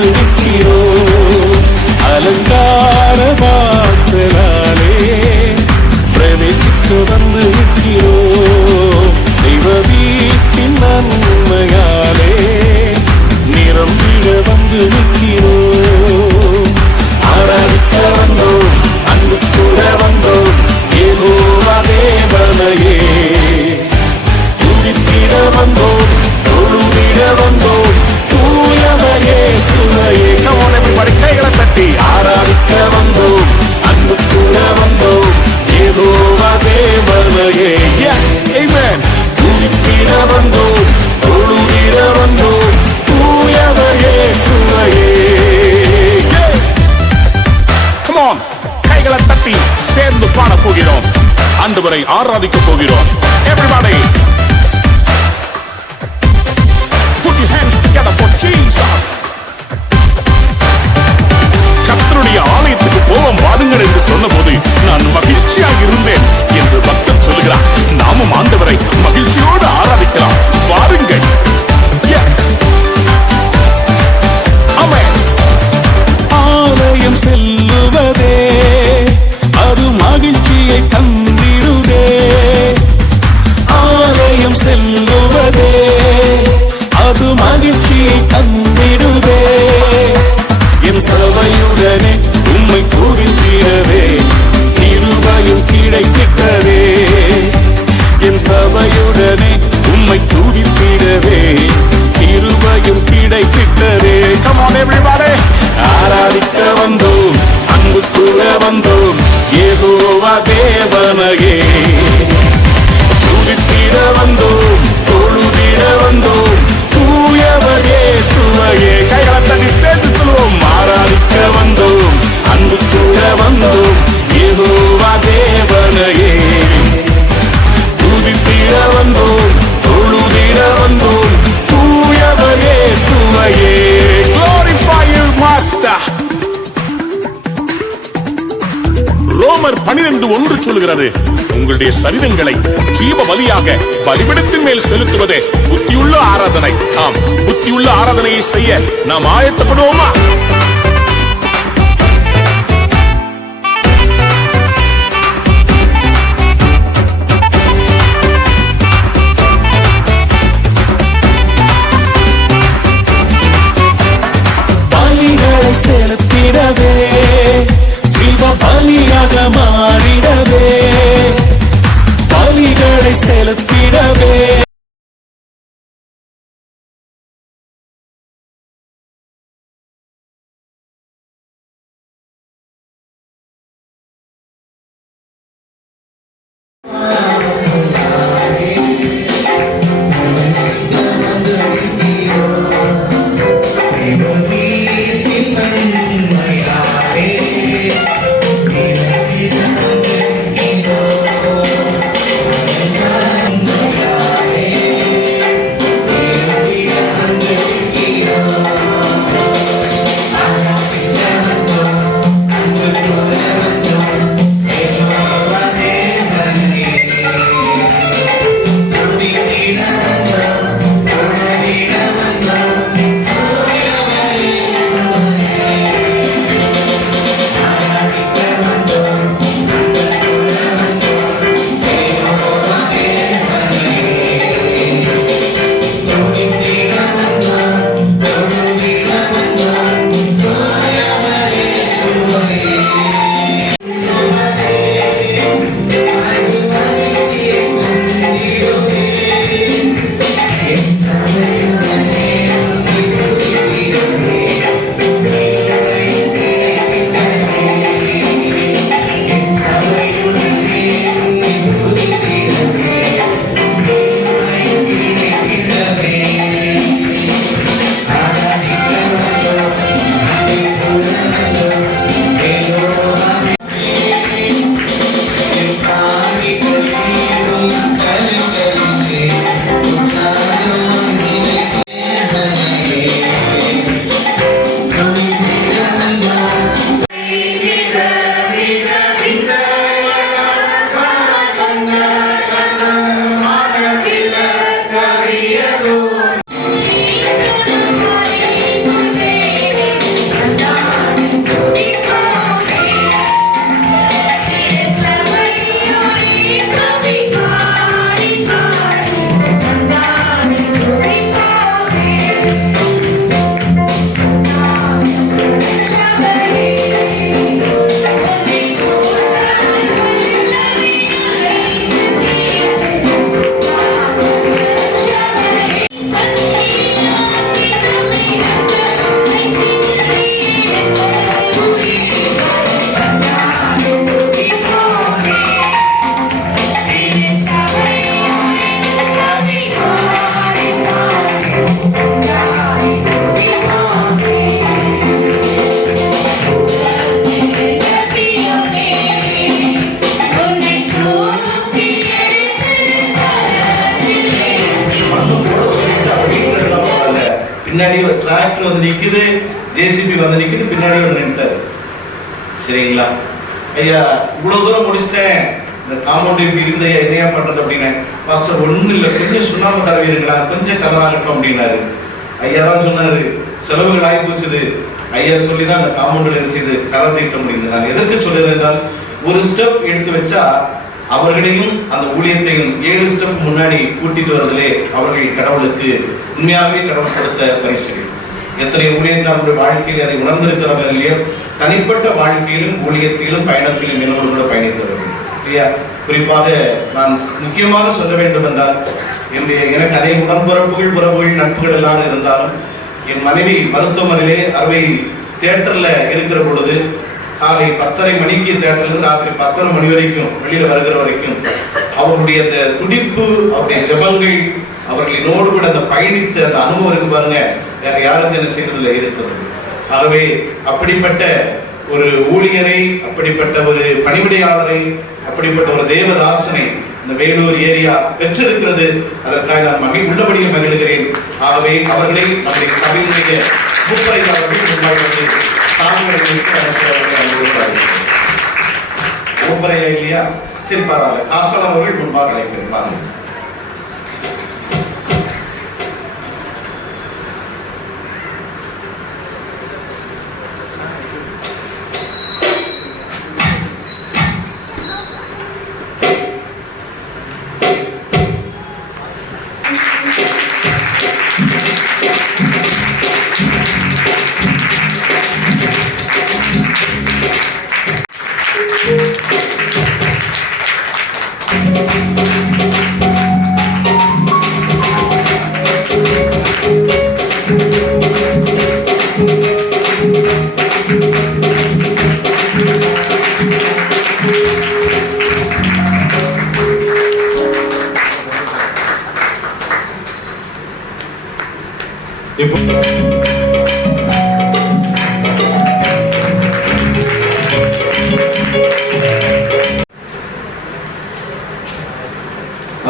வந்து நிற்கிறோம். அலங்கார வாசலாலே பிரவேசிக்க வந்து நிற்கிறோம். தெய்வ வீட்டின் நன்மையாலே நிரம்பிட வந்து நிற்கிறோம். ஆராதிக்க வந்தோம், அன்பு கூட வந்தோம், யெகோவா தேவனையே துதித்திட வந்தோம், தொழுதிட வந்தோம், தூயவர் இயேசுவையே. Come on everybody, கைகளை தட்டி ஆராதிக்க வந்தோம், அன்பு கூட வந்தோம், யெகோவா தேவனையே. Yes, amen. துதித்திட வந்தோம், தொழுதிட வந்தோம், தூயவர் இயேசுவையே. Come on, கைகளை தட்டி சேர்ந்து பாட போகிறோம், ஆண்டவரை ஆராதிக்க போகிறோம். Everybody put your hands together for Jesus. கர்த்தருடைய ஆலயத்துக்கு போவோம் வாருங்கள் என்று சொன்னபோது நான் மகிழ்ச்சியாக இருந்தேன் என்று பக்தன் சொல்லுகிறார். நாமும் ஆண்டவரை மகிழ்ச்சியோடு ஆராதிக்கலாம், வாருங்கள். Yes, amen. ஆலயம் செல்லுவதே அது மகிழ்ச்சியை தந்திடுதே. ஆலயம் செல்லுவதே அது மகிழ்ச்சியை தந்திடுதே. என் சபையுடனே உம்மை துதித்திடவே கிருபையும் கிடைத்திட்டதே. என் சபையுடனே உம்மை துதித்திடவே கிருபையும் கிடைத்திட்டதே. Come on everybody, ஆராதிக்க வந்தோம், அன்பு கூட வந்தோம், யெகோவா தேவனையே துதித்திட வந்தோம், தொழுதிட வந்தோம், தூயவர் இயேசுவையே. கைகளை தட்டி சேர்த்து சொல்லுவோம், ஆராதிக்க வந்தோம், அன்பு கூட வந்தோம், யெகோவா தேவனையே துதித்திட வந்தோம், தொழுதிட வந்தோம், தூயவர் இயேசுவையே. Glorify you master. ரோமர் 12:1 சொல்கிறது, உங்களுடைய சரீரங்களை ஜீவ பலியாக பலிபீடத்தின் மேல் செலுத்துவதே புத்தியுள்ள ஆராதனை. ஆம், புத்தியுள்ள ஆராதனையை செய்ய நாம் ஆயத்தப்படுவோமா? பலிகளை செலுத்திடவே, ஜீவ பலியாக மாறிடவே, பலிகளை செலுத்திடவே நிக்குது, ஜேசிபி வந்து நிக்குது, பின்னாடி வந்து நின்றாரு. சரிங்களா ஐயா, இவ்வளவு தூரம் முடிச்சிட்டேன், இந்த காம்பவுண்ட் இப்படி இருந்த என்னையா பண்றது அப்படின்னு. பாஸ்டர் ஒண்ணு இல்லை, கொஞ்சம் சுண்ணாம்பு தடவிடுங்களா, கொஞ்சம் கதறாகட்டும் அப்படின்னாரு. ஐயா தான் சொன்னாரு, செலவுகள் ஆகி போச்சுது. ஐயா சொல்லிதான் அந்த காம்பவுண்ட் இருந்துச்சு, கதை தீட்ட முடியுது. நான் எதற்கு சொல்லுறேன் என்றால், ஒரு ஸ்டெப் எடுத்து வச்சா அவர்களையும் அந்த ஊழியத்தையும் 7 ஸ்டெப் முன்னாடி கூட்டிட்டு வருவதிலே அவர்கள் கடவுளுக்கு உண்மையாகவே கடவுள் கொடுத்த பரிசுகள். எத்தனை ஊழியர்களுடைய வாழ்க்கையில் அதை உணர்ந்திருக்கிறவர்கள் இல்லையோ, தனிப்பட்ட வாழ்க்கையிலும் ஊழியத்திலும் பயணத்திலும் என்னோடு கூட பயணித்தவர்கள் இல்லையா. குறிப்பாக நான் முக்கியமாக சொல்ல வேண்டும் என்றால், எனக்கு அதே உடன்பரப்புகள் உறவுகள் நட்புகள் எல்லாம் இருந்தாலும், என் மனைவி மருத்துவமனையிலே அறுவை தியேட்டர்ல இருக்கிற பொழுது காலை 10:30 மணிக்கு தேட்டர்ல ராத்திரி 10:30 மணி வரைக்கும் வெளியில வருகிற வரைக்கும் அவருடைய அந்த துடிப்பு, அவருடைய ஜெபங்கள், அவர்கள் என்னோடு கூட அந்த பயணித்த அந்த அனுபவம் இருக்கு பாருங்க, வேற யாருக்கு என்ன செய்யறதுல இருக்கிறது. ஆகவே அப்படிப்பட்ட ஒரு ஊழியரை, அப்படிப்பட்ட ஒரு பணிவிடையாளரை, அப்படிப்பட்ட ஒரு தேவதாசனை இந்த வேலூர் ஏரியா பெற்றிருக்கிறது. அதற்காக நான் உள்ளபடியே மகிழ்கிறேன். ஆகவே அவர்களை நம்முடைய சபையினுடைய மூப்பரையாளர்கள் முன்பாக இல்லையா, சரி பரவாயில்ல, காசோலம் அவர்கள் முன்பாக அழைக்கிறேன் பாருங்க.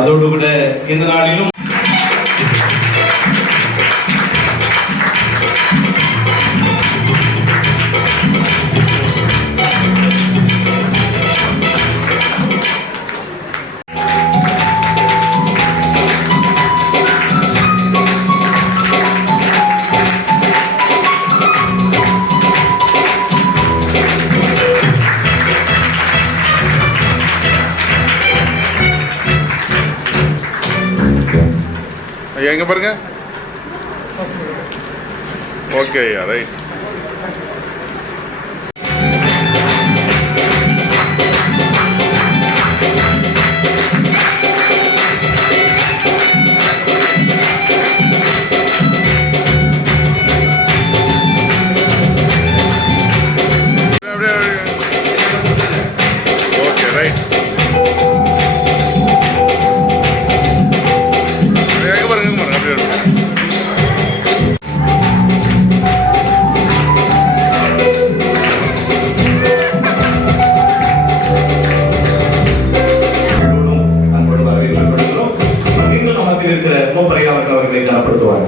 அதோடு கூட இந்த நாளிலும் எங்க பாருங்க. Okay, right. Okay, right. அவர்களை கனப்படுத்துவார்.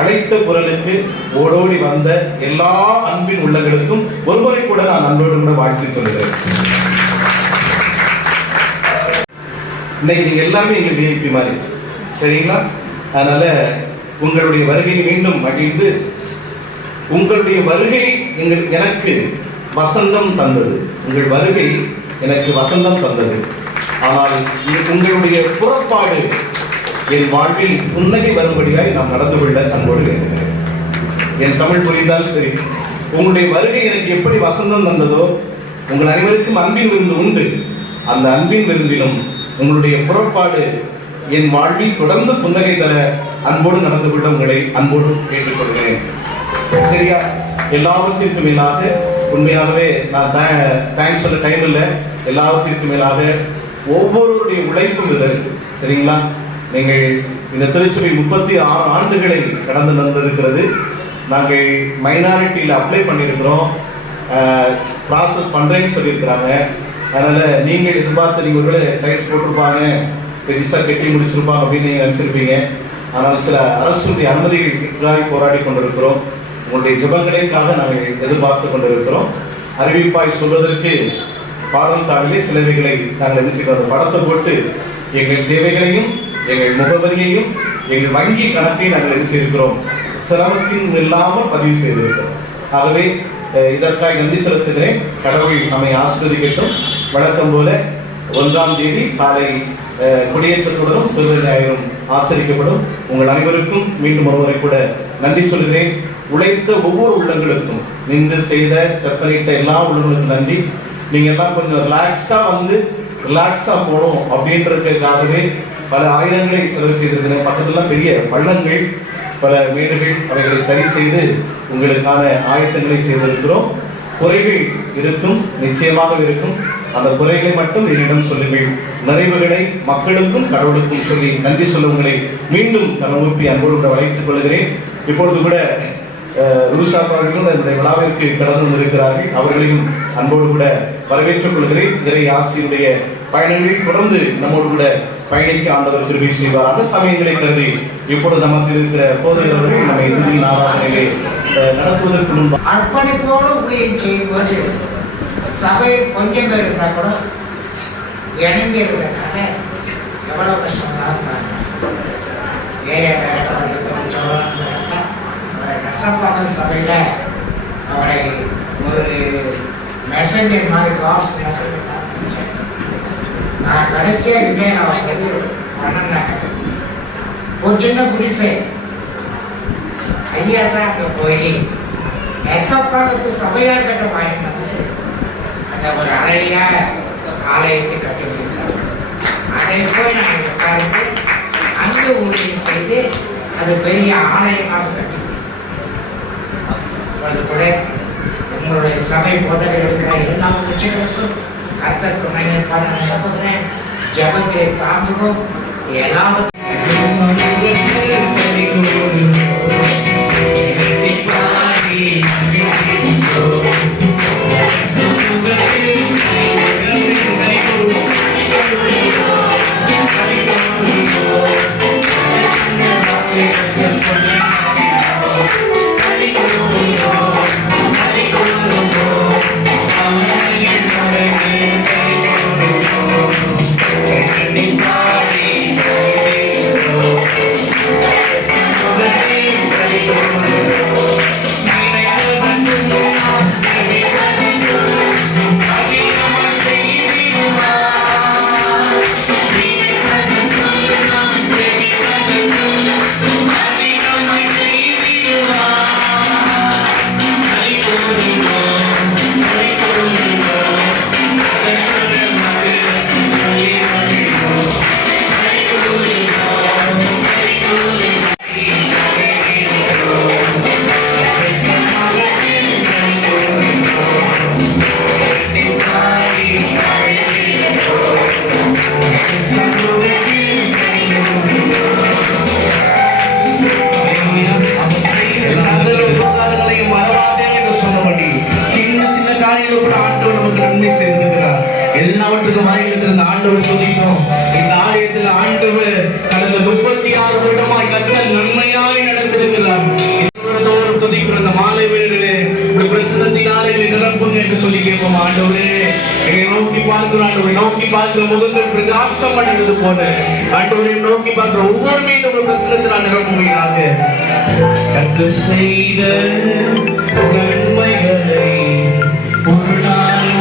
அழைத்த குரலுக்கு ஓடோடி வந்த எல்லா அன்பின் உள்ளங்களுக்கும் ஒருமுறை கூட நான் அன்போடு கூட வாழ்த்து சொல்கிறேன். இன்னைக்கு நீங்க எல்லாமே எங்க விஐபி மாதிரி, சரிங்களா? அதனால உங்களுடைய வருகையை மீண்டும் மகிழ்ந்து, உங்களுடைய வருகை எனக்கு வசந்தம் தந்தது. உங்கள் வருகை எனக்கு வசந்தம் தந்தது. ஆனால் உங்களுடைய புறப்பாடு என் வாழ்வில் புன்னகை வரும்படியாய் நாம் நடந்து கொள்ள அன்போடு கேட்கிறேன். என் தமிழ் புரிந்தால் சரி. உங்களுடைய வருகை எனக்கு எப்படி வசந்தம் தந்ததோ, உங்கள் அனைவருக்கும் அன்பின் விருந்து உண்டு. அந்த அன்பின் விருந்திலும் உங்களுடைய புறப்பாடு என் வாழ்வில் தொடர்ந்து புன்னகை தர அன்போடு நடந்து கொள்ள உங்களை அன்போடு கேட்டுக்கொள்கிறேன். சரியா? எல்லாவற்றிற்கும் மேலாக உண்மையாகவே நான் தேங்க்ஸ் சொல்ல டைம் இல்லை. எல்லாவற்றிற்கும் மேலாக ஒவ்வொருவருடைய உழைப்பும் இதில் இருக்கு. சரிங்களா? நீங்கள் இந்த திருச்சபை 36 ஆண்டுகளை கடந்து நடந்திருக்கிறது. நாங்கள் மைனாரிட்டியில் அப்ளை பண்ணியிருக்கிறோம், ப்ராசஸ் பண்ணுறேன்னு சொல்லியிருக்கிறாங்க. அதனால் நீங்கள் எதிர்பார்த்து நீங்கள் ஒருவேளை டைல்ஸ் போட்டிருப்பாங்க, பெருசாக கட்டி முடிச்சிருப்பாங்க அப்படின்னு நீங்கள் நினச்சிருப்பீங்க. ஆனால் சில அரசுடைய அனுமதிகளுக்காக போராடி கொண்டிருக்கிறோம். உங்களுடைய ஜெபங்களுக்காக நாங்கள் எதிர்பார்த்து கொண்டிருக்கிறோம். அறிவிப்பாய் சொல்வதற்கு பாடல் தாளிலே சிலவைகளை நாங்கள் நினைச்சுக்கிறோம். படத்தை போட்டு எங்கள் தேவைகளையும் எங்கள் முகவரியையும் எங்கள் வங்கி கணக்கையும் நாங்கள் என்ன செய்திருக்கிறோம், சிரமத்தின் இல்லாமல் பதிவு செய்திருக்கிறோம். ஆகவே இதற்காக நன்றி செலுத்துகிறேன். கடவுள் நம்மை ஆசீர்வதிக்கட்டும். வழக்கம் போல 1ஆம் தேதி காலை கொடியேற்றத்துடனும் சிறுவர் ஞாயிறும் ஆசரிக்கப்படும். உங்கள் அனைவருக்கும் மீண்டும் ஒருமுறை கூட நன்றி சொல்கிறேன். உழைத்த ஒவ்வொரு உள்ளங்களுக்கும், நின்று செய்த செப்பனிட்ட எல்லா உள்ளங்களுக்கும் நன்றி. நீங்க எல்லாம் கொஞ்சம் ரிலாக்ஸா போகணும் அப்படின்றதுக்காகவே பல ஆயிரங்களை செலவு செய்திருக்கிறேன். பக்கத்துல பெரிய பள்ளங்கள், பல மேடுகள், அவைகளை சரி செய்து உங்களுக்கான ஆயத்தங்களை செய்திருக்கிறோம். குறைகள் இருக்கும், நிச்சயமாக இருக்கும். அந்த குறைகளை மட்டும் என்னிடம் சொல்லுங்கள். நிறைவுகளை மக்களுக்கும் கடவுளுக்கும் சொல்லி நன்றி சொல்ல உங்களை மீண்டும் கனவுப்பி அன்போடு கூட வளைத்துக் கொள்கிறேன். இப்பொழுது கூட ரூஷா அவர்களும் இந்த விழாவிற்கு கடந்து இருக்கிறார்கள். அவர்களையும் அன்போடு கூட வரவேற்றுக் கொள்கிறேன். இறை ஆசியுடைய பயணங்களில் தொடர்ந்து நம்மோடு கூட பயணிக்க ஆண்டவர் கிருபை செய்வாராக. சமயங்களை கருதி இப்பொழுது நமக்கு இருக்கிற போதகர்கள் நம்மை இறுதி ஆராதனைகளை நடத்துவதற்கு முன்பு அர்ப்பணிப்போடு ஊழியம் செய்யும்போது சபை கொஞ்சம் பேர் இருந்தால் கூட இணைஞ்சிருந்ததுனால எவ்வளோ கஷ்டமாக இருந்தாங்க. நெசப்பாக்கல் சபையில் அவரை ஒரு மெசஞ்சர் மாதிரி காசு மெசஞ்சர் நான் கடைசியாக விஜய் நான் வந்து பண்ணேன். ஒரு சின்ன குடிசை ஐயா தான் அங்கே போய் நெசப்பாக்கத்து சபையார் கட்ட வாங்கினது அந்த ஒரு அறையா ஆலயத்தை கட்டி கொடுத்தாங்க. அதை போய் நாங்கள் உட்கார்ந்து அங்கே ஊழியம் செய்து அது பெரிய ஆலயமாக கட்டி அது கூட உங்களுடைய சபை போதகர் இருக்கிற எல்லா கட்சிகளுக்கும் கர்த்தர் துணையை பார்த்து சொல்லுகிறேன். ஜபத்தை தாங்குவோம். எல்லாவற்றையும் எல்லாவற்றுக்கும் வாயிலிருந்து இந்த ஆண்டவர் துதிக்கிறோம். இந்த ஆலயத்தில் ஆண்டவர் கடந்த 36 வருடமாய் கர்த்தர் நன்மையாய் நடத்திருக்கிறார். தோறும் துதிக்கிறோம். இந்த மாலை வேளையிலே ஒரு பிரசன்னத்தினாலே நிரப்புங்க என்று சொல்லி கேட்போம். ஆண்டவரே, எங்களை நோக்கி பார்க்கிறோம். ஆண்டவரை நோக்கி பார்க்கிற முகங்கள் பிரகாசம் அடைந்தது போல ஆண்டவரை நோக்கி பார்க்கிற ஒவ்வொரு மீண்டும் ஒரு பிரசன்னத்தினால் நிரப்புவீராக. கர்த்தர் செய்த நன்மைகளை ஒரு நாளும்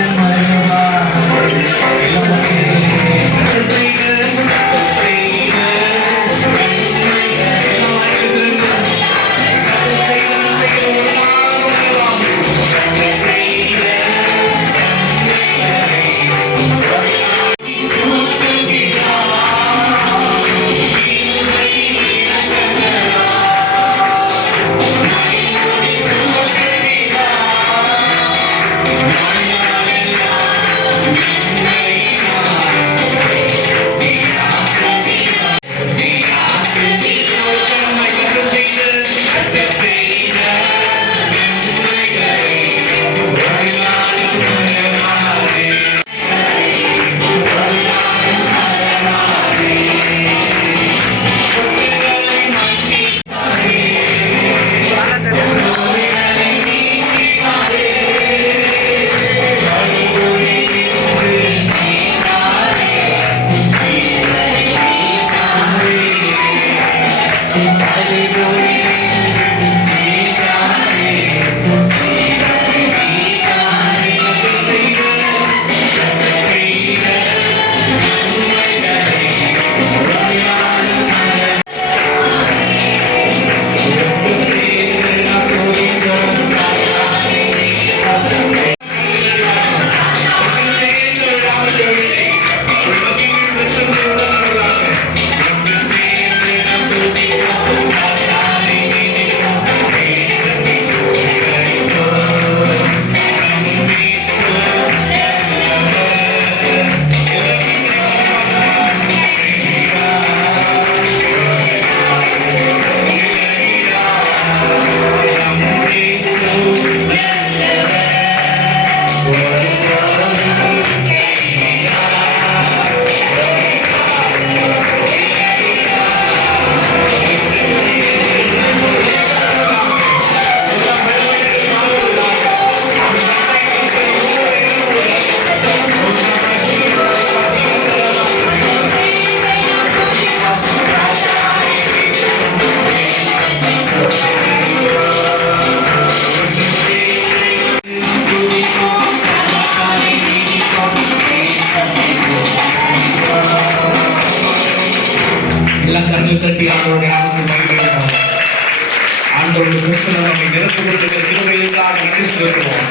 நன்றி செலுத்துவோம்.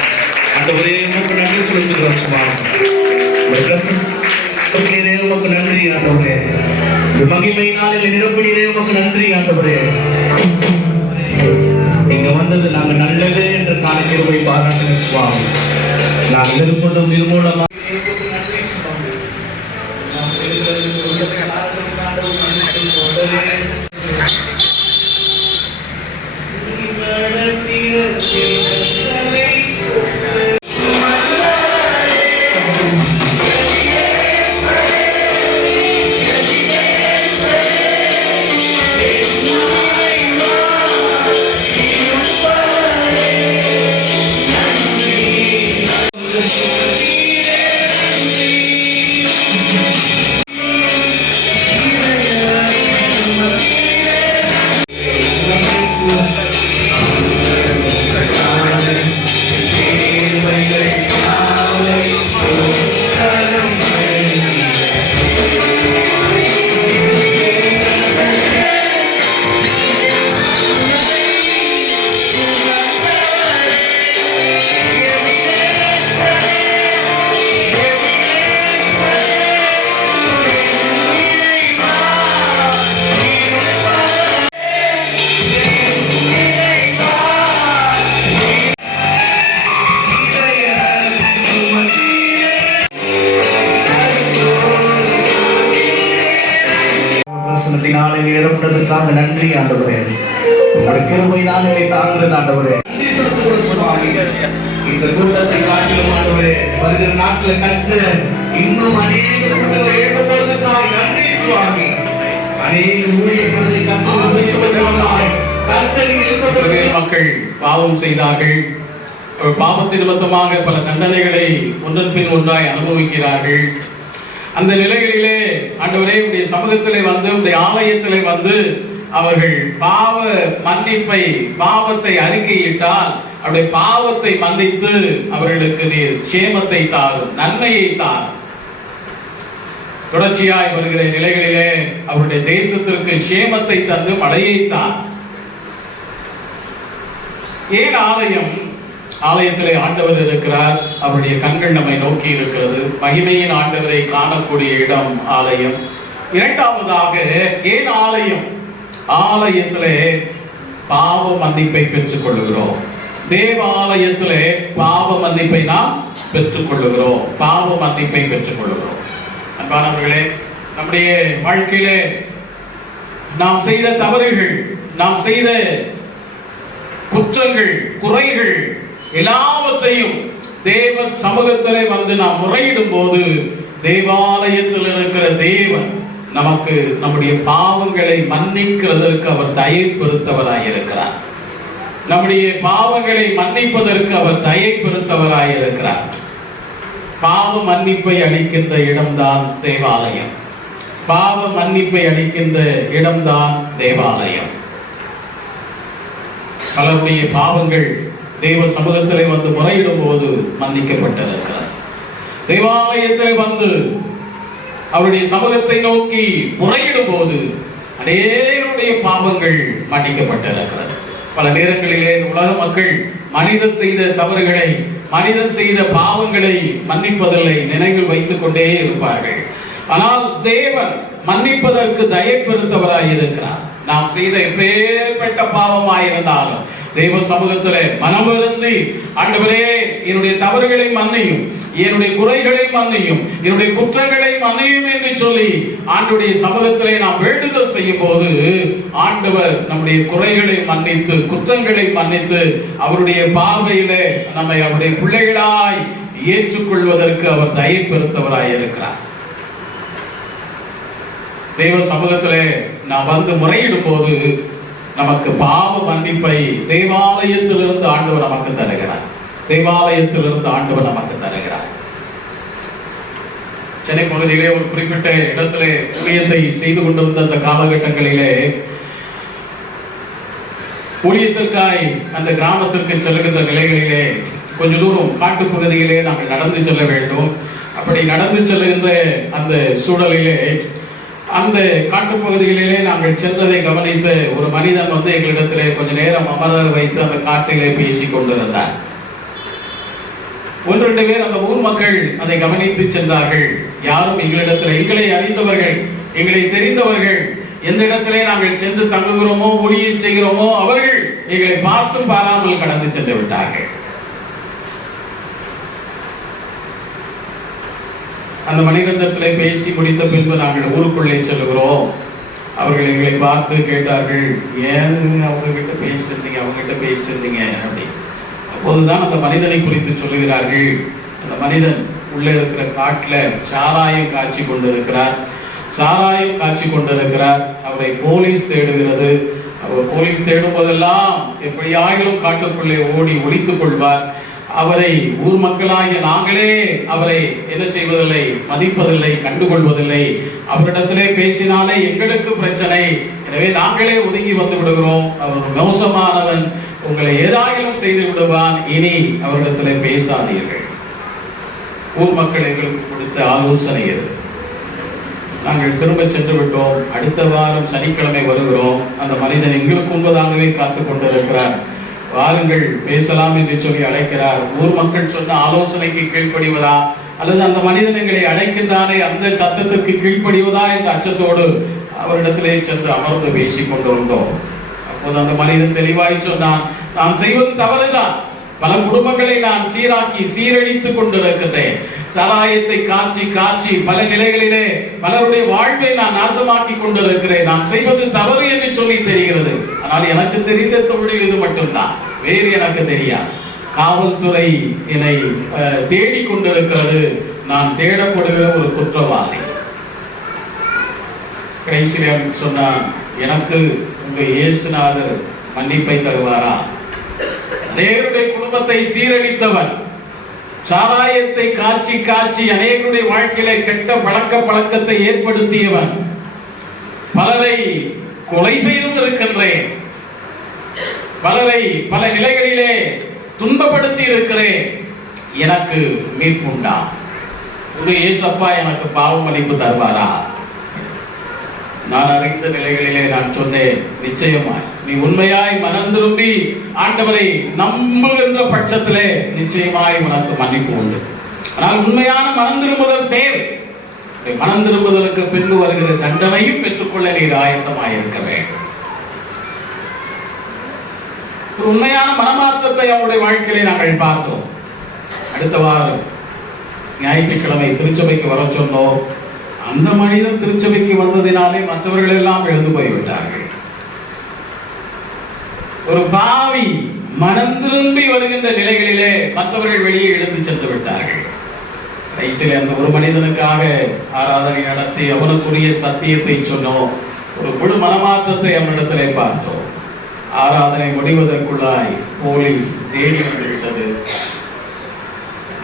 ஆண்டவரே உமக்கு நன்றி செலுத்துகிறோம் சுவாமி. உமக்கு நன்றி ஆண்டவரே. மகிமையினால் என்னை நிரப்பினீரே உமக்கு நன்றி ஆண்டவரே. நீங்க வந்தது நாங்க நல்லது என்று காணிக்கை பாராட்டுங்க சுவாமி. நாங்கள் இருப்பதும் நிர்மூலமாக நிரப்புறதுக்காக நன்றி ஆண்டவரே. உங்களுடைய கிருபையினால் என்னை தாங்குகிறது ஆண்டவரே. நன்றி செலுத்துகிறோம் சுவாமி. இந்த கூட்டத்தை காட்டிலும் ஆண்டவரே வருகிற நாட்டில் கற்று இன்னும் அநேக கூட்டங்களை எழுப்புவதற்காக நன்றி சுவாமி. அநேக ஊழியர்களை மக்கள் பாவம் செய்தார்கள். பாவத்தின் நிமித்தமாக பல தண்டனைகளை ஒன்றன் பின் ஒன்றாய் அனுபவிக்கிறார்கள். அந்த நிலைகளிலே ஆண்டவரே உடைய சமூகத்திலே வந்து உடைய ஆலயத்திலே வந்து அவர்கள் பாவ மன்னிப்பை பாவத்தை அறிக்கையிட்டால் அவருடைய பாவத்தை மன்னித்து அவர்களுக்கு நீர் சேமத்தை தாரும், நன்மையை தாரும். தொடர்ச்சியாய் வருகிற நிலைகளிலே அவருடைய தேசத்திற்கு சேமத்தை தந்து மழையை தார். ஏன் ஆலயம்? ஆலயத்திலே ஆண்டவர் இருக்கிறார். அவருடைய கண்கள் நம்மை நோக்கி இருக்கிறது. மகிமையின் ஆண்டவரை காணக்கூடிய இடம் ஆலயம். இரண்டாவதாக ஏன் ஆலயம்? ஆலயத்திலே பாவ மன்னிப்பை பெற்றுக் கொள்ளுகிறோம். தேவ ஆலயத்திலே பாவ மன்னிப்பை நாம் பெற்றுக் கொள்ளுகிறோம். பாவ மன்னிப்பை பெற்றுக் கொள்ளுகிறோம். அன்பானவர்களே, நம்முடைய வாழ்க்கையிலே நாம் செய்த தவறுகள், நாம் செய்த குற்றங்கள், குறைகள் எல்லாவற்றையும் தேவ சமூகத்திலே வந்து நாம் முறையிடும் போது தேவாலயத்தில் இருக்கிற தேவன் நமக்கு நம்முடைய பாவங்களை மன்னிக்கிறதற்கு அவர் தயை பெருத்தவராய் இருக்கிறார். நம்முடைய பாவங்களை மன்னிப்பதற்கு அவர் தயை பெருத்தவராய் இருக்கிறார். பாவ மன்னிப்பை அளிக்கின்ற இடம்தான் தேவாலயம். பாவ மன்னிப்பை அளிக்கின்ற இடம்தான் தேவாலயம். பலருடைய பாவங்கள் தேவ சமூகத்திலே வந்து முறையிடும் போது மன்னிக்கப்பட்டிருக்கிறார். தேவாலயத்திலே வந்து அவருடைய சமூகத்தை நோக்கி முறையிடும் போது அநேகருடைய பாவங்கள் மன்னிக்கப்பட்டிருக்கிறது. பல நேரங்களிலே உலக மக்கள் மனிதன் செய்த தவறுகளை, மனிதன் செய்த பாவங்களை மன்னிப்பதில்லை, நினைவில் வைத்துக் கொண்டே இருப்பார்கள். ஆனால் தேவன் மன்னிப்பதற்கு தயை பெருத்தவராய் இருக்கிறார். நாம் செய்த எப்பேற்பட்ட பாவமாயிருந்தாலும் தேவ சமூகத்திலே மனமிருந்தி ஆண்டவரே என்னுடைய தவறுகளை மன்னியும், என்னுடைய குறைகளை மன்னியும், என்னுடைய குற்றங்களை மன்னியும் என்று சொல்லி ஆண்டவருடைய சமூகத்திலே நாம் வேண்டுதல் செய்யும் போது ஆண்டவர் நம்முடைய குறைகளை மன்னித்து, குற்றங்களை மன்னித்து அவருடைய பார்வையிலே நம்மை அவருடைய பிள்ளைகளாய் ஏற்றுக்கொள்வதற்கு அவர் தயை பெருத்தவராய் இருக்கிறார். தேவ சமூகத்திலே நாம் வந்து முறையிடும் போது நமக்கு பாவ மன்னிப்பை தேவாலயத்திலிருந்து ஆண்டவர் நமக்கு தருகிறார். தேவாலயத்திலிருந்து ஆண்டவர் நமக்கு தருகிறார். சென்னை பகுதியிலே ஒரு குறிப்பிட்ட இடத்திலே ஊழியத்தை செய்து கொண்டிருந்த அந்த காலகட்டங்களிலே ஊழியத்திற்காய் அந்த கிராமத்திற்கு செல்கின்ற நிலைகளிலே கொஞ்ச தூரம் காட்டு பகுதியிலே நாங்கள் நடந்து செல்ல வேண்டும். அப்படி நடந்து செல்கின்ற அந்த சூழலிலே அந்த காட்டுப்பகுதிகளிலே நாங்கள் சென்றதை கவனித்து ஒரு மனிதன் வந்து எங்களிடத்திலே கொஞ்ச நேரம் அமர வைத்து அந்த காட்டிலே பேசிக் கொண்டிருந்தார். ஒன்று ரெண்டு பேர் அந்த ஊர் மக்கள் அதை கவனித்து சென்றார்கள். யாரும் எங்களிடத்தில் எங்களை அறிந்தவர்கள், எங்களை தெரிந்தவர்கள், எந்த இடத்திலே நாங்கள் சென்று தங்குகிறோமோ ஊழியம் செய்கிறோமோ அவர்கள் எங்களை பார்த்தும் பாராமல் கடந்து சென்று விட்டார்கள். அந்த மனிதத்திலே பேசி முடித்த பின்பு நாங்கள் ஊருக்குள்ளே செல்கிறோம். அவர்கள் எங்களை பார்த்து கேட்டார்கள், ஏன் அவங்க கிட்ட பேசிருந்தீங்க அப்படி. அப்போதுதான் அந்த மனிதனை குறித்து சொல்லுகிறார்கள். அந்த மனிதன் உள்ளே இருக்கிற காட்டுல சாராயம் காய்ச்சி கொண்டிருக்கிறார். அவரை போலீஸ் தேடுகிறது. அவர் போலீஸ் தேடும் போதெல்லாம் எப்படியாயிலும் காட்டுக்குள்ளே ஓடி ஒளித்துக் கொள்வார். அவரை ஊர் மக்களாகிய நாங்களே அவரை என்ன செய்வதில்லை, மதிப்பதில்லை, கண்டுகொள்வதில்லை. அவரிடத்திலே பேசினாலே எங்களுக்கு பிரச்சனை, எனவே நாங்களே ஒதுங்கி வந்து விடுகிறோம். அவர் மோசமானவன், உங்களை ஏதாயிலும் செய்து விடுவான், இனி அவரிடத்திலே பேசாதீர்கள். ஊர் மக்கள் எங்களுக்கு கொடுத்த ஆலோசனை இது. நாங்கள் திரும்ப சென்று விட்டோம். அடுத்த வாரம் சனிக்கிழமை வருகிறோம். அந்த மனிதன் எங்களுக்கு முன்பதாகவே காத்துக் கொண்டிருக்கிறார். வாருங்கள் பேசலாம் என்று சொல்லி அழைக்கிறார். ஊர் மக்கள் சொன்ன ஆலோசனைக்கு கீழ்ப்படிவதா அல்லது அந்த மனிதன் எங்களை அழைக்கின்றானே அந்த சத்தத்திற்கு கீழ்ப்படிவதா என்ற அச்சத்தோடு அவரிடத்திலே சென்று அமர்ந்து பேசிக் கொண்டு வந்தோம். அப்போது அந்த மனிதன் தெளிவாய் சொன்னான், நான் செய்வது தவறுதான். பல குடும்பங்களை நான் சீரழித்துக் கொண்டிருக்கிறேன். சாராயத்தை காட்சி பல நிலைகளிலே பலருடைய வாழ்வை நான் நாசமாக்கி கொண்டிருக்கிறேன். நான் செய்வது தவறு என்று சொல்லி தெரிகிறது. ஆனால் எனக்கு தெரிந்த தொழில் இது மட்டும்தான், வேறு எனக்கு தெரியாது. காவல்துறை என்னை தேடிக் கொண்டிருக்கிறது. நான் தேடப்படுகிற ஒரு குற்றவாளி. கடைசியில் சொன்னான், எனக்கு உங்க இயேசுநாதர் மன்னிப்பை தருவாரா? தேவனுடைய குடும்பத்தை சீரழித்தவன், சாராயத்தை காட்சி அநேகருடைய வாழ்க்கையில கெட்ட பழக்கத்தை ஏற்படுத்தியவன், பலரை கொலை செய்தும் இருக்கின்றேன், பலரை பல நிலைகளிலே துன்பப்படுத்தி இருக்கிறேன். எனக்கு மீட்புண்டா? உங்க இயேசப்பா எனக்கு பாவ மன்னிப்பு தருவாரா? நான் அறிந்த நிலைகளிலே நான் சொன்னேன், நிச்சயமாய் நீ உண்மையாய் மனம் திரும்பி ஆண்டவரை நம்புகின்ற பட்சத்திலே நிச்சயமாய் உனக்கு மன்னிப்பு உண்டு. ஆனால் உண்மையான மனம் திரும்புதல் தேவை. மனம் திரும்புதலுக்கு பின்பு வருகிற தண்டனையும் பெற்றுக்கொள்ள நீர் ஆயத்தமாய் இருக்க வேண்டும். உண்மையான மனமாற்றத்தை அவருடைய வாழ்க்கையிலே நாங்கள் பார்த்தோம். அடுத்த வாரம் ஞாயிற்றுக்கிழமை திருச்சபைக்கு வர சொன்னோம். அந்த மனிதன் திருச்சபைக்கு வந்ததினாலே மற்றவர்கள் எல்லாம் எழுந்து போய்விட்டார்கள். ஒரு பாவி மனம் திரும்பி வருகின்ற நிலைகளிலே மற்றவர்கள் வெளியே எடுத்து சென்று விட்டார்கள். கடைசியிலே அந்த ஒரு மனிதனுக்காக ஆராதனை நடத்தி அவனுக்குரிய சத்தியத்தை சொன்னோம். ஒரு முழு மனமாற்றத்தை அவனிடத்திலே பார்த்தோம். ஆராதனை முடிவதற்குள்ளாய் போலீஸ் தேடி வந்துவிட்டது.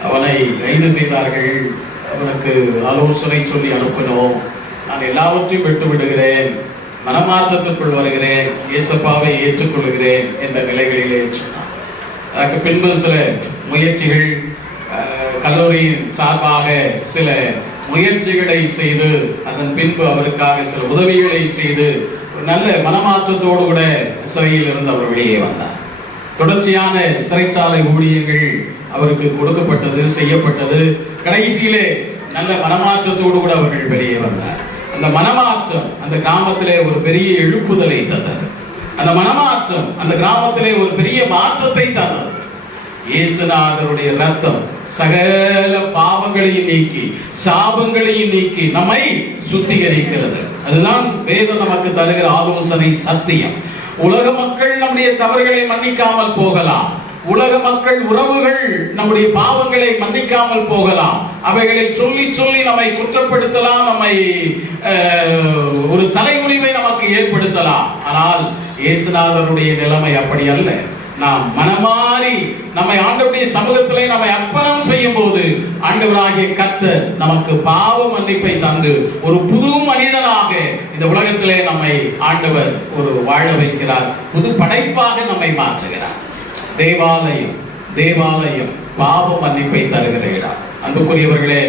அவனை கைது செய்தார்கள். அவனுக்கு ஆலோசனை சொல்லி அனுப்பினோம். நான் எல்லாவற்றையும் விட்டு விடுகிறேன், மனமாற்றத்துக்குள் வருகிறேன், இயேசப்பாவை ஏற்றுக்கொள்கிறேன் என்ற நிலைகளிலே சொன்னான். அதற்கு பின்பு சில முயற்சிகள், கல்லூரியின் சார்பாக சில முயற்சிகளை செய்து அதன் பின்பு அவருக்காக சில உதவிகளை செய்து நல்ல மனமாற்றத்தோடு கூட சிறையில் இருந்து அவர் வெளியே வந்தார். தொடர்ச்சியான சிறைச்சாலை ஊழியர்கள் அவருக்கு கொடுக்கப்பட்டது, செய்யப்பட்டது. கடைசியிலே நல்ல மனமாற்றத்தோடு கூட அவர்கள் வெளியே வந்தார். அந்த மனமாற்றம் அந்த கிராமத்திலே ஒரு பெரிய எழுப்புதலை தந்தது. அந்த மனமாற்றம் அந்த கிராமத்திலே ஒரு பெரிய மாற்றத்தை தந்தது. இயேசுநாதருடைய ரத்தம் சகல பாவங்களையும் நீக்கி சாபங்களையும் நீக்கி நம்மை சுத்திகரிக்கிறது. அதுதான் வேதம் நமக்கு தருகிற ஆலோசனை, சத்தியம். உலக மக்கள் நம்முடைய தவறுகளை மன்னிக்காமல் போகலாம். உலக மக்கள் உறவுகள் நம்முடைய பாவங்களை மன்னிக்காமல் போகலாம். அவைகளை சொல்லி சொல்லி நம்மை குற்றப்படுத்தலாம், நம்மை ஒரு தலைமுறிவை நமக்கு ஏற்படுத்தலாம். ஆனால் இயேசுநாதருடைய நிலைமை அப்படி அல்ல. நாம் மனமாறி நம்மை ஆண்டவருடைய சமூகத்திலே நம்மை அர்ப்பணம் செய்யும் போது ஆண்டவராகிய கர்த்தர் நமக்கு பாவ மன்னிப்பை தந்து ஒரு புது மனிதனாக இந்த உலகத்திலே நம்மை ஆண்டவர் ஒரு வாழ வைக்கிறார். புது படைப்பாக நம்மை மாற்றுகிறார். தேவாலயம் பாவ மன்னிப்பை தருகிற இடம். அன்புக்குரியவர்களே,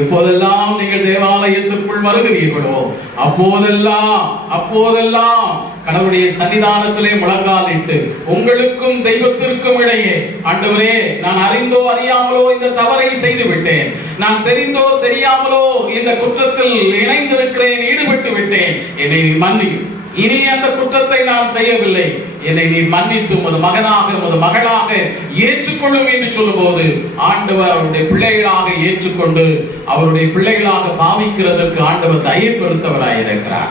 எப்போதெல்லாம் நீங்கள் தேவாலயத்திற்குள் வருகிறீர்களோ அப்போதெல்லாம் கடவுளுடைய சன்னிதானத்திலே முழங்காலிட்டு உங்களுக்கும் தெய்வத்திற்கும் இடையே, ஆண்டவரே, நான் அறிந்தோ அறியாமலோ இந்த தவறை செய்து விட்டேன், நான் தெரிந்தோ தெரியாமலோ இந்த குற்றத்தில் இணைந்திருக்கிறேன், ஈடுபட்டு விட்டேன், என்னை மன்னியும், இனி அந்த குற்றத்தை நான் செய்யவில்லை, என்னை நீ மன்னித்து உமது மகனாக உமது மகளாக ஏற்றுக்கொள்ளும் என்று சொல்லும்போது ஆண்டவர் அவருடைய பிள்ளைகளாக ஏற்றுக்கொண்டு அவருடைய பிள்ளைகளாக பாவிக்கிறதற்கு ஆண்டவர் தயப்படுத்தவராய் இருக்கிறார்.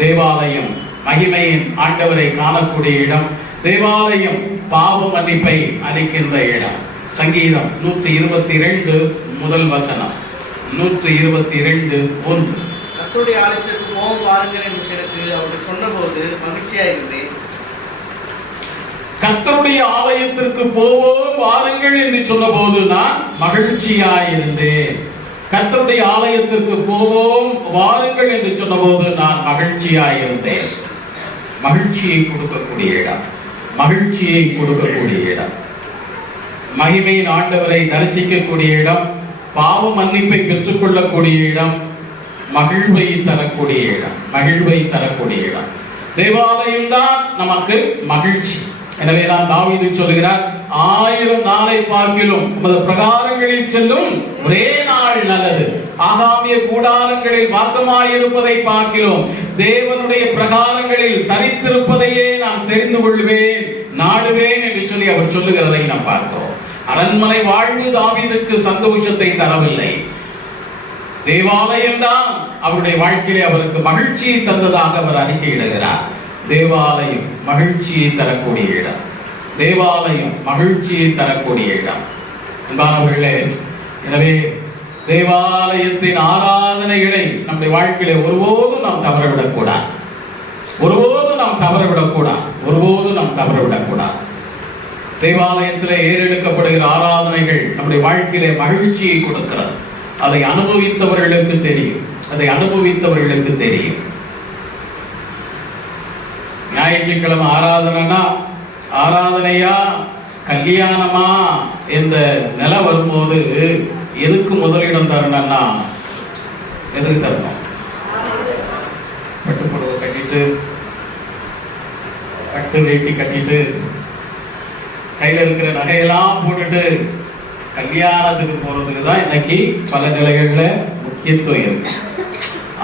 தேவாலயம் மகிமையின் ஆண்டவரை காணக்கூடிய இடம். தேவாலயம் பாவ மன்னிப்பை அளிக்கின்ற இடம். சங்கீதம் 122 முதல் வசனம். 122:1. கர்த்தருடைய ஆலயத்திற்கு போவோம் வாருங்கள் என்று எனக்கு அவர்கள் சொன்னபோது மகிழ்ச்சியாக இருந்தேன். கர்த்தருடைய ஆலயத்திற்கு போவோம் வாருங்கள் என்று சொன்னபோது நான் மகிழ்ச்சியாயிருந்தேன். கர்த்தருடைய ஆலயத்திற்கு போவோம் வாருங்கள் என்று சொன்னபோது நான் மகிழ்ச்சியாயிருந்தேன். மகிழ்ச்சியை கொடுக்கக்கூடிய இடம். மகிழ்ச்சியை கொடுக்கக்கூடிய இடம். மகிமையின் ஆண்டவரை தரிசிக்கக்கூடிய இடம். பாவ மன்னிப்பை பெற்றுக்கொள்ளக்கூடிய இடம். மகிழ்வை தரக்கூடிய இடம். மகிழ்வை தரக்கூடிய இடம். தேவாலயம் தான் நமக்கு மகிழ்ச்சி. எனவேதான் தாவீது சொல்கிறார், 1000 நாளை பார்க்கிலும் உமது பிரகாரங்களில் செல்லும் ஒரே நாள் நல்லது. ஆகாமிய கூடாரங்களில் வாசமாயிருப்பதை பார்க்கிறோம், தேவனுடைய பிரகாரங்களில் தரித்திருப்பதையே நான் தெரிந்து கொள்வேன், நாடுவேன் என்று சொல்லி அவர் சொல்லுகிறதை நாம் பார்க்கிறோம். அரண்மனை வாழ்வு தாவீதுக்கு சந்தோஷத்தை தரவில்லை. தேவாலயம் தான் அவருடைய வாழ்க்கையிலே அவருக்கு மகிழ்ச்சியை தந்ததாக அவர் அறிக்கையிடுகிறார். தேவாலயம் மகிழ்ச்சியை தரக்கூடிய இடம். தேவாலயம் மகிழ்ச்சியை தரக்கூடிய இடம். அன்பானவர்களே, எனவே தேவாலயத்தின் ஆராதனைகளை நம்முடைய வாழ்க்கையிலே ஒருபோதும் நாம் தவறவிடக்கூடாது. ஒருபோதும் நாம் தவறவிடக்கூடாது. ஒருபோதும் நாம் தவறவிடக்கூடாது. தேவாலயத்திலே ஏறெடுக்கப்படுகிற ஆராதனைகள் நம்முடைய வாழ்க்கையிலே மகிழ்ச்சியை கொடுக்கிறது. அதை அனுபவித்தவர்களுக்கு தெரியும். அதை அனுபவித்தவர்களுக்கு தெரியும். ஞாயிற்றுக்கிழமை ஆராதனைனா ஆராதனையா கல்யாணமா என்ற நிலை வரும்போது எதுக்கு முதலிடம் தரணும்னா எதுக்கு தரணும்? பட்டுப்புடவை கட்டிட்டு பட்டு வேட்டி கட்டிட்டு கையில இருக்கிற நகையெல்லாம் போட்டுட்டு கல்யாணத்துக்கு போறதுக்கு தான் இன்னைக்கு பல நிலைகள்ல முக்கியத்துவம் இருக்கு.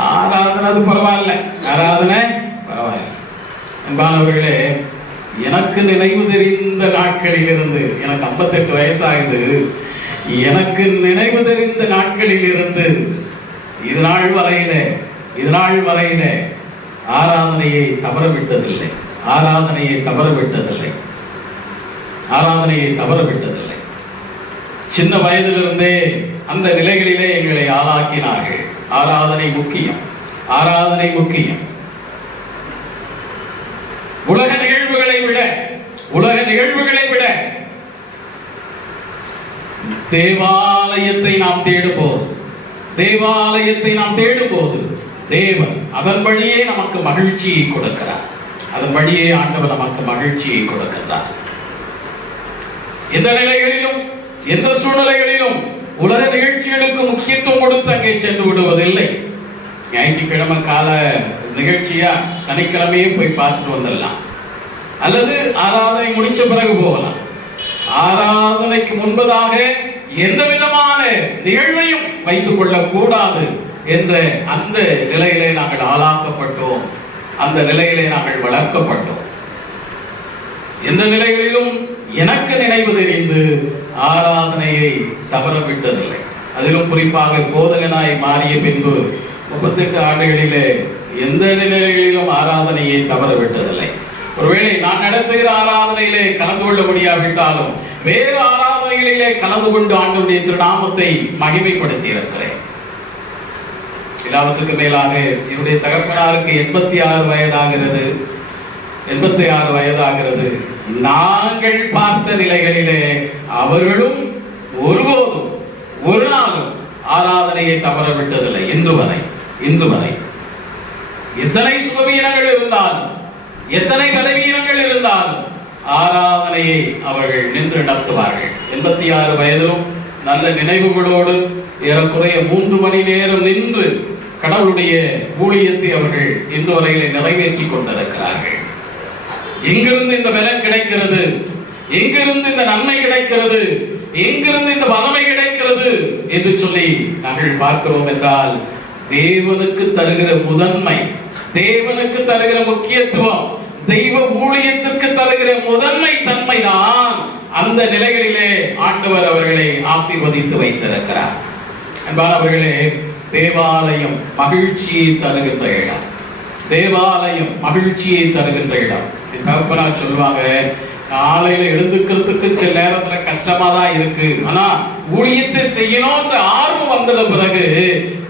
ஆராதனை அது பரவாயில்ல, ஆராதனை பரவாயில்ல. அன்பானவர்களே, எனக்கு நினைவு தெரிந்த நாட்களில் இருந்து, எனக்கு 58 வயசாகுது, எனக்கு நினைவு தெரிந்த நாட்களில் இருந்து இது நாள் வரையில ஆராதனையை தவறவிட்டதில்லை. ஆராதனையை தவறவிட்டதில்லை. ஆராதனையை தவறவிட்டதில்லை. சின்ன வயதிலிருந்தே அந்த நிலைகளிலே எங்களை ஆளாக்கினார்கள். ஆராதனை முக்கியம். ஆராதனை முக்கியம். உலக நிகழ்வுகளை விட தேவாலயத்தை நாம் தேடும்போது தேவன் அதன் வழியே நமக்கு மகிழ்ச்சியை கொடுக்கிறார். அதன் வழியே ஆண்டவர் நமக்கு மகிழ்ச்சியை கொடுக்கிறார். எந்த நிலைகளிலும் எந்த சூழ்நிலைகளிலும் உலக நிகழ்ச்சிகளுக்கு முக்கியத்துவம் கொடுத்து அங்கே சென்று விடுவதில்லை. ஞாயிற்றுக்கிழமை கால நிகழ்ச்சியா சனிக்கிழமையே போய் பார்த்துட்டு வந்துடலாம், அல்லது ஆராதனை முடிச்ச பிறகு போகலாம். ஆராதனைக்கு முன்பதாக எந்த விதமான நிகழ்வையும் வைத்துக் கொள்ளக் கூடாது என்ற அந்த நிலையிலே நாங்கள் ஆளாக்கப்பட்டோம். அந்த நிலையிலே நாங்கள் வளர்க்கப்பட்டோம். எந்த நிலைகளிலும் எனக்கு நினைவு தெரிந்து ஆராதனையை தவறவிட்டதில்லை. அதிலும் குறிப்பாக போதகனாய் மாறிய பின்பு 38 ஆண்டுகளிலே எந்த நிலைகளிலும் ஆராதனையை தவறவிட்டதில்லை. ஒருவேளை நான் நடத்துகிற ஆராதனையிலே கலந்து கொள்ள முடியாவிட்டாலும் வேறு ஆராதனைகளிலே கலந்து கொண்டு ஆண்டவருடைய திருநாமத்தை மகிமைப்படுத்தி இருக்கிறேன். எல்லாவற்றுக்கு மேலாக என்னுடைய தகப்பனாருக்கு 86 வயதாகிறது. நாங்கள் பார்த்த நிலைகளிலே அவர்களும் ஒருபோதும் ஒரு நாளும் ஆராதனையை தவறவிட்டதில்லை. இன்று வரை எத்தனை சுகவீனங்கள் இருந்தாலும், எத்தனை பலவீனங்கள் இருந்தாலும் ஆராதனையை அவர்கள் நின்று நடத்துவார்கள். 86 வயதிலும் நல்ல நினைவுகளோடு ஏறக்குறைய 3 மணி நேரம் நின்று கடவுளுடைய ஊழியத்தை அவர்கள் இன்று வரையிலே நிறைவேற்றி கொண்டிருக்கிறார்கள். எங்கிருந்து இந்த பலன் கிடைக்கிறது, எங்கிருந்து இந்த நன்மை கிடைக்கிறது, எங்கிருந்து இந்த வல்லமை கிடைக்கிறது என்று சொல்லி நாங்கள் பார்க்கிறோம் என்றால், தேவனுக்கு தருகிற முதன்மை, தேவனுக்கு தருகிற முக்கியத்துவம், தெய்வ ஊழியத்திற்கு தருகிற முதன்மை தன்மைதான் அந்த நிலைகளிலே ஆண்டவர் அவர்களை ஆசீர்வதித்து வைத்திருக்கிறார். அன்பானவர்களே, தேவாலயம் மகிழ்ச்சியை தருகின்ற இடம், தேவாலயம் மகிழ்ச்சியை தருகின்ற இடம். தகப்பனா சொல்லுவாங்க, காலையில எழுந்துக்கிறதுக்கு சில நேரத்துல கஷ்டமா தான் இருக்கு, ஆனா ஊழியத்தை செய்யணும்ன்ற ஆர்வம் வந்த பிறகு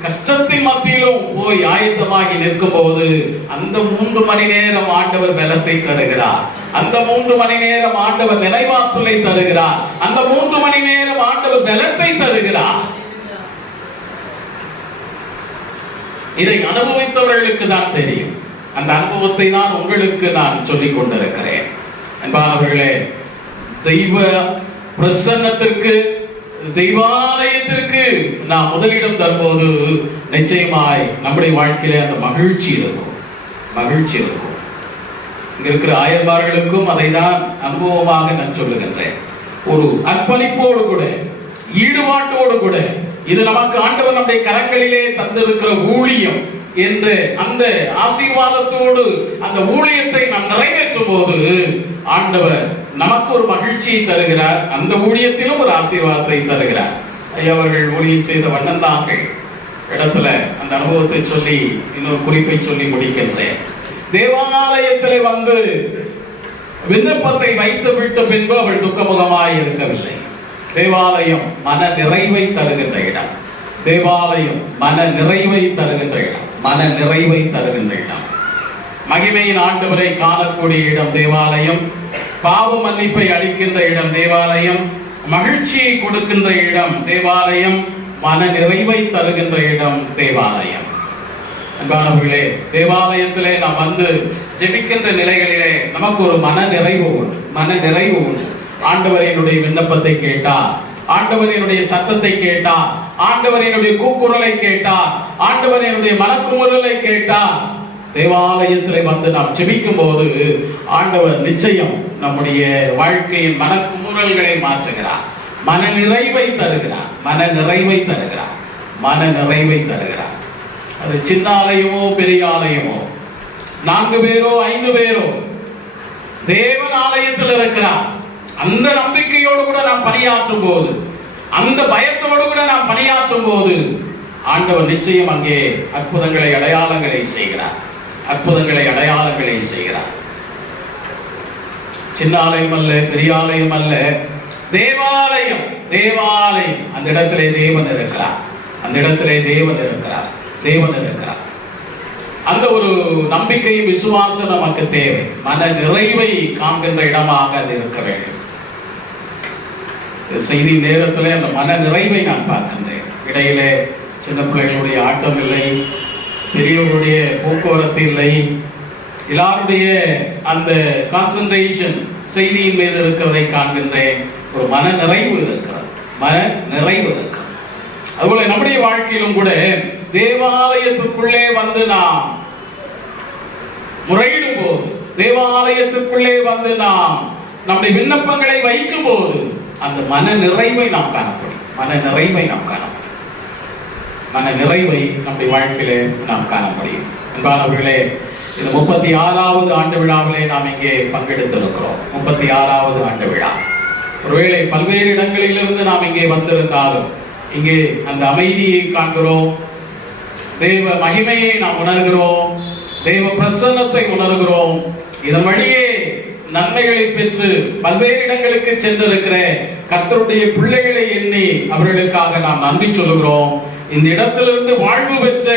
கஷ்டத்தின் மத்தியிலும் போய் ஆயத்தமாகி நிற்கும் போது அந்த 3 மணி நேரம் ஆண்டவர் பலத்தை தருகிறார், அந்த 3 மணி நேரம் ஆண்டவர் நினைவாற்றலை தருகிறார், அந்த 3 மணி நேரம் ஆண்டவர் பலத்தை தருகிறார். இதை அனுபவித்தவர்களுக்கு தான் தெரியும். அந்த அனுபவத்தை தான் உங்களுக்கு நான் சொல்லிக் கொண்டிருக்கிறேன். அன்பானவர்களே, தெய்வ பிரசன்னத்திற்கு, தெய்வாலயத்திற்கு நாம் முதலிடம் தரும்போது நிச்சயமாய் நம்முடைய வாழ்க்கையில அந்த மகிழ்ச்சி இருக்கும், மகிழ்ச்சி இருக்கும். இங்க இருக்கிற ஆயர்மார்களுக்கும் அதை தான் அனுபவமாக நான் சொல்லுகின்றேன். ஒரு அர்ப்பணிப்போடு கூட, ஈடுபாட்டோடு கூட, இது நமக்கு ஆண்டவர் நம்முடைய கரங்களிலே தந்திருக்கிற ஊழியம் என்று அந்த ஆசீர்வாதத்தோடு அந்த ஊழியத்தை நாம் நிறைவேற்றும் போது ஆண்டவர் நமக்கு ஒரு மகிழ்ச்சியை தருகிறார், அந்த ஊழியத்திலும் ஒரு ஆசீர்வாதத்தை தருகிறார். ஐயா அவர்கள் ஊழியம் செய்த வண்ணந்தாங்கள் இடத்துல அந்த அனுபவத்தை சொல்லி இன்னொரு குறிப்பை சொல்லி முடிக்கின்றேன். தேவாலயத்திலே வந்து விண்ணப்பத்தை வைத்து விட்ட பின்பு அவள் துக்கமுகமாய் இருக்கவில்லை. தேவாலயம் மன நிறைவை தருகின்ற இடம், தேவாலயம் மன நிறைவை தருகின்ற இடம், மன நிறைவை தருகின்ற இடம். மகிமையின் ஆண்டவரை காணக்கூடிய இடம் தேவாலயம், பாவ மன்னிப்பை அளிக்கின்ற இடம் தேவாலயம், மகிழ்ச்சியை கொடுக்கின்ற இடம் தேவாலயம், மன நிறைவை தருகின்ற இடம் தேவாலயம். அன்பானவர்களே, தேவாலயத்திலே நாம் வந்து ஜெபிக்கின்ற நிலைகளிலே நமக்கு ஒரு மன நிறைவு உண்டு, மன நிறைவு உண்டு. ஆண்டவர் என்னுடைய விண்ணப்பத்தை கேட்டார், ஆண்டவர் என்னுடைய சத்தத்தை கேட்டார், ஆண்டவர் என்னுடைய கூக்குரலை கேட்டார், ஆண்டவர் என்னுடைய மனக்குமுறலை கேட்டார். தேவாலயத்தில் வந்து நாம் ஜெபிக்கும் போது ஆண்டவர் நிச்சயம் நம்முடைய வாழ்க்கையின் மனக்குமுறல்களை மாற்றுகிறார், மன நிறைவை தருகிறார், மன நிறைவை தருகிறார், மன நிறைவை தருகிறார். அது சின்ன ஆலயமோ பெரிய ஆலயமோ, 4 பேரோ 5 பேரோ, தேவன் ஆலயத்தில் இருக்கிறார். அந்த நம்பிக்கையோடு கூட நாம் பணியாற்றும் போது, அந்த பயத்தோடு கூட நாம் பணியாற்றும் போது ஆண்டவர் நிச்சயம் அங்கே அற்புதங்களை அடையாளங்களை செய்கிறார், அற்புதங்களை அடையாளங்களை செய்கிறார். சின்ன ஆலயம் அல்ல, பெரிய ஆலயம் அல்ல, தேவாலயம், தேவாலயம். அந்த இடத்திலே தேவன் இருக்கிறார், அந்த இடத்திலே தேவன் இருக்கிறார், தேவன் இருக்கிறார். அந்த ஒரு நம்பிக்கை விசுவாசம் நமக்கு தேவை. மன நிறைவை காண்கின்ற இடமாக அது இருக்க வேண்டும். செய்தி நேரத்தில் அந்த மன நிறைவை நான் பார்க்கின்றேன். இடையிலே சின்ன பிள்ளைகளுடைய ஆட்டம் இல்லை, பெரியவர்களுடைய போக்குவரத்து இல்லை, எல்லாருடைய அந்த கான்சன்ட்ரேஷன் செய்தியின் மீது இருக்கிறதை காண்கின்றேன். ஒரு மன நிறைவு இருக்கிறது, மன நிறைவு இருக்கிறது. அதுபோல நம்முடைய வாழ்க்கையிலும் கூட தேவாலயத்துக்குள்ளே வந்து நாம் முறையிடும் போது, தேவாலயத்துக்குள்ளே வந்து நாம் நம்முடைய விண்ணப்பங்களை வைக்கும் போது அந்த மன நிறைவை நாம் காணப்படும், மன நிறைவை நாம் காணப்படும், மன நிறைவை நம்முடைய வாழ்க்கையிலே நாம் காணப்படும். அன்பானவர்களே, இந்த 36வது ஆண்டு விழாவிலே நாம் இங்கே பங்கெடுத்திருக்கிறோம். 36வது ஆண்டு விழா. ஒருவேளை பல்வேறு இடங்களிலிருந்து நாம் இங்கே வந்திருந்தாலும் இங்கே அந்த அமைதியை காண்கிறோம், தேவ மகிமையை நாம் உணர்கிறோம், தேவ பிரசன்னத்தை உணர்கிறோம். இதன் வழியே நன்மைகளை பெற்று பல்வேறு இடங்களுக்கு சென்றிருக்கிற கர்த்தருடைய பிள்ளைகளை எண்ணி அவர்களுக்காக நாம் நன்றி சொல்லுகிறோம். இந்த இடத்திலிருந்து வாழ்வு பெற்ற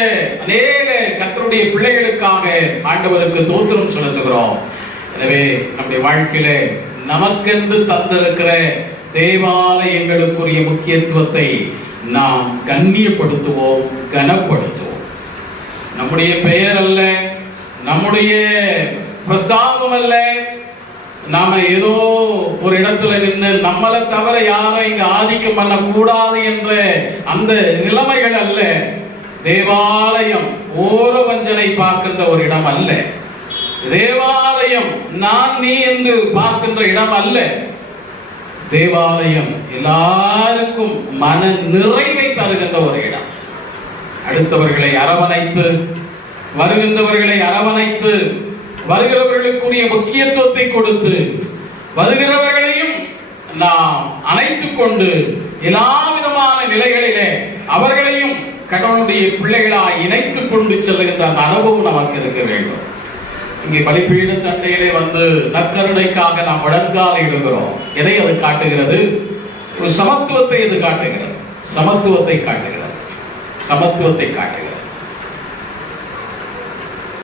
அநேக கர்த்தருடைய பிள்ளைகளுக்காக ஆண்டவருக்கு தோத்திரம் செலுத்துகிறோம். எனவே நம்முடைய வாழ்க்கையில நமக்கென்று தந்திருக்கிற தேவாலயங்களுக்குரிய முக்கியத்துவத்தை நாம் கண்ணியப்படுத்துவோம், கனப்படுத்துவோம். நம்முடைய பெயர் அல்ல, நம்முடைய பிரஸ்தாபம் அல்ல, நாம ஏதோ ஒரு இடத்துல நின்று நம்மளை தவிர யாரும் இங்க ஆதிக்கம் பண்ணக்கூடாது என்ற அந்த நிலைமைகள் அல்ல. தேவாலயம் ஓர வஞ்சனை பார்க்கின்ற ஒரு இடம் அல்ல. தேவாலயம் நான் நீ என்று பார்க்கின்ற இடம் அல்ல. தேவாலயம் எல்லாருக்கும் மன நிறைவை தருகின்ற ஒரு இடம். அடுத்தவர்களை அரவணைத்து, வருகின்றவர்களை அரவணைத்து, வருகிறவர்களுக்குரிய முக்கியத்துவத்தை கொடுத்து, வருகிறவர்களையும் நாம் அணைத்துக் கொண்டு எல்லா விதமான நிலைகளிலே அவர்களையும் கடவுளுடைய பிள்ளைகளாய் இணைத்துக் கொண்டு செல்லுகின்ற அந்த அனுபவம் நமக்கு இருக்க வேண்டும். இங்கே பலிபீட தண்டையிலே வந்து நற்கருணைக்காக நாம் முழங்கால் இடுகிறோம். எதை அது காட்டுகிறது? ஒரு சமத்துவத்தை அது காட்டுகிறது. சமத்துவத்தை காட்டுகிறது. சமத்துவத்தை காட்டுகிறது.